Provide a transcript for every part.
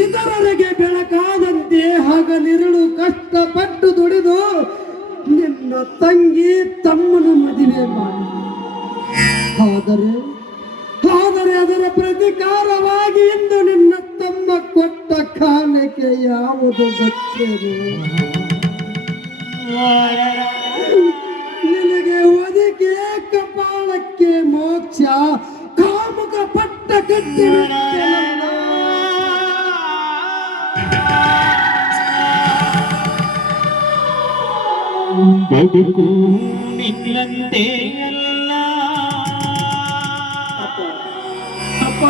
ಇತರರಿಗೆ ಬೆಳಕಾದಂತೆ ಹಗಲಿರುಳು ಕಷ್ಟಪಟ್ಟು ದುಡಿದು ನಿನ್ನ ತಂಗಿ ತಮ್ಮನ ಮದುವೆ ಮಾಡಿ, ಆದರೆ ಅದರ ಪ್ರತಿಕಾರವಾಗಿ ಇಂದು ನಿನ್ನ ತಮ್ಮ ಕೊಟ್ಟ ಕಾಲಕ್ಕೆ ಯಾವುದು ಗೊತ್ತೇನು? ನಿನಗೆ ಒದಕೆ ಕಪಾಳಕ್ಕೆ ಮೋಕ್ಷ, ಕಾಮುಕ ಪಟ್ಟ ಕಟ್ಟಿ ಬದುಕು ನಿನ್ನಂತೆ ಅಲ್ಲ. ಅಪ್ಪ,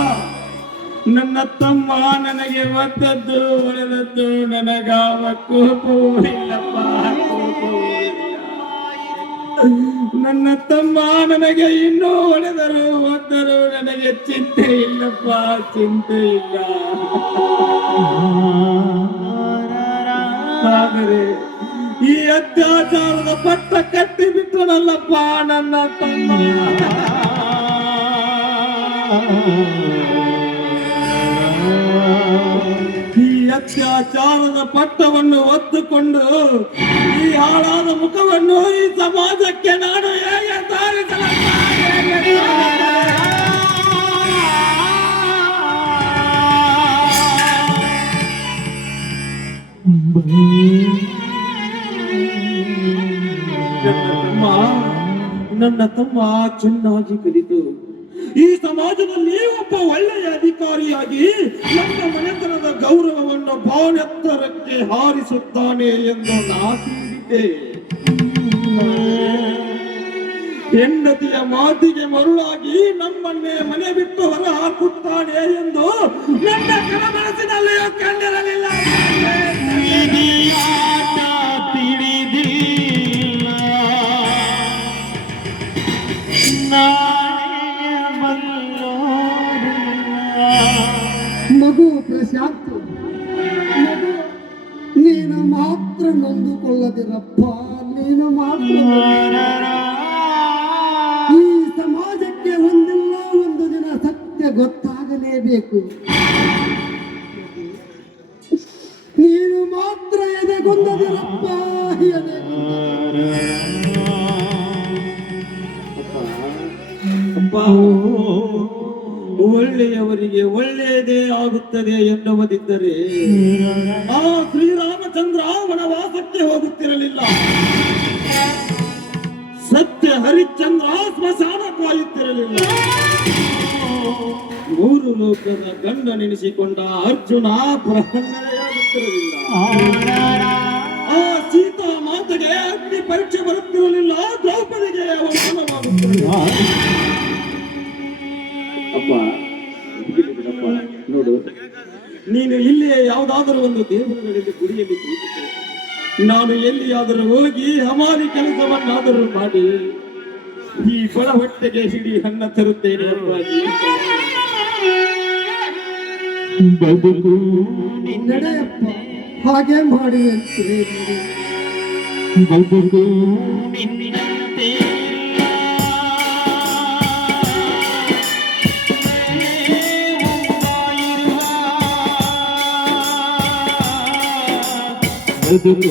ನನ್ನ ತಮ್ಮ ನನಗೆ ಒದ್ದದ್ದು ಒಳೆದದ್ದು ನನಗಾವ ಕೋಪವೂ ಇಲ್ಲಪ್ಪ, ಕೋಪವೂ ಇಲ್ಲ. ನನ್ನ ತಮ್ಮ ನನಗೆ ಇನ್ನೂ ಒಳೆದರು ಒದ್ದರು ನನಗೆ ಚಿಂತೆ ಇಲ್ಲಪ್ಪ, ಚಿಂತೆ ಇಲ್ಲ. ಆದರೆ ಈ ಅತ್ಯಾಚಾರದ ಪಟ್ಟ ಕಟ್ಟಿ ಬಿಟ್ಟನಲ್ಲಪ್ಪ ನನ್ನ ತಮ್ಮ. ಈ ಅತ್ಯಾಚಾರದ ಪಟ್ಟವನ್ನು ಹೊತ್ತುಕೊಂಡು ಈ ಹಾಳಾದ ಮುಖವನ್ನು ಈ ಸಮಾಜಕ್ಕೆ ನಾನು ಹೇಗೆ ಸಾರಿಸಲಪ್ಪ, ನನ್ನ ತಮ್ಮ ಚೆನ್ನಾಗಿ ಕಲಿತು ಈ ಸಮಾಜದಲ್ಲಿ ಒಬ್ಬ ಒಳ್ಳೆಯ ಅಧಿಕಾರಿಯಾಗಿ ನನ್ನ ಮನೆತನದ ಗೌರವವನ್ನು ಬಾನೆತ್ತರಕ್ಕೆ ಹಾರಿಸುತ್ತಾನೆ ಎಂದು ನಾ ತಿಳಿದಿದ್ದೆ. ಹೆಂಡತಿಯ ಮಾತಿಗೆ ಮರುಳಾಗಿ ನಮ್ಮನ್ನೇ ಮನೆ ಬಿಟ್ಟು ಹೊರ ಹಾಕುತ್ತಾನೆ ಎಂದು ನನ್ನ ಕನಸಿನಲ್ಲಿಯೂ ಕಂಡಿರಲಿಲ್ಲ. ಮಗು ಪ್ರಶಾಂತ್, ನೀನು ಮಾತ್ರ ನೊಂದುಕೊಳ್ಳದಿರಪ್ಪ, ನೀನು ಮಾತ್ರ. ಈ ಸಮಾಜಕ್ಕೆ ಒಂದಿಲ್ಲ ಒಂದು ದಿನ ಸತ್ಯ ಗೊತ್ತಾಗಲೇಬೇಕು. ನೀನು ಮಾತ್ರ ಎದೆಗೊಂದದಿರಪ್ಪ, ಒಳ್ಳೆಯವರಿಗೆ ಒಳ್ಳೆಯದೇ ಆಗುತ್ತದೆ ಎನ್ನುವುದಿದ್ದರೆ ಆ ಶ್ರೀರಾಮಚಂದ್ರ ವನವಾಸಕ್ಕೆ ಹೋಗುತ್ತಿರಲಿಲ್ಲ. ಸತ್ಯ ಹರಿಶ್ಚಂದ್ರ ಸ್ಮಶಾನ ಕಾಯುತ್ತಿರಲಿಲ್ಲ. ಮೂರು ಲೋಕದ ಗಂಡನೆನಿಸಿಕೊಂಡ ಅರ್ಜುನ ಪ್ರಹಣ್ಣನೆಯಾಗುತ್ತಿರಲಿಲ್ಲ. ಆ ಸೀತಾ ಮಾತೆಗೆ ಅಗ್ನಿ ಪರೀಕ್ಷೆ ಬರುತ್ತಿರಲಿಲ್ಲ. ದ್ರೌಪದಿಗೆ ಅವಮಾನವಾಗುತ್ತಿರಲಿಲ್ಲ. ಅಪ್ಪ ನೋಡು, ನೀನು ಇಲ್ಲಿಯೇ ಯಾವುದಾದರೂ ಒಂದು ದೇವರುಗಳಲ್ಲಿ ಗುಡಿಯಲ್ಲಿ ಕುಳಿತುಕೋ. ನಾನು ಎಲ್ಲಿಯಾದರೂ ಹೋಗಿ ಹಮಾರಿ ಕೆಲಸವನ್ನಾದರೂ ಮಾಡಿ ಈ ಬಡ ಹೊಟ್ಟೆಗೆ ಹಿಡಿ ಅನ್ನ ತರುತ್ತೇನೆ. ನಡೆಯಪ್ಪ, ಹಾಗೆ ಮಾಡಿ ಅಂತೇಳಿ ಬದುಕು ನಿನ್ನಂತೆ ಬದುಕು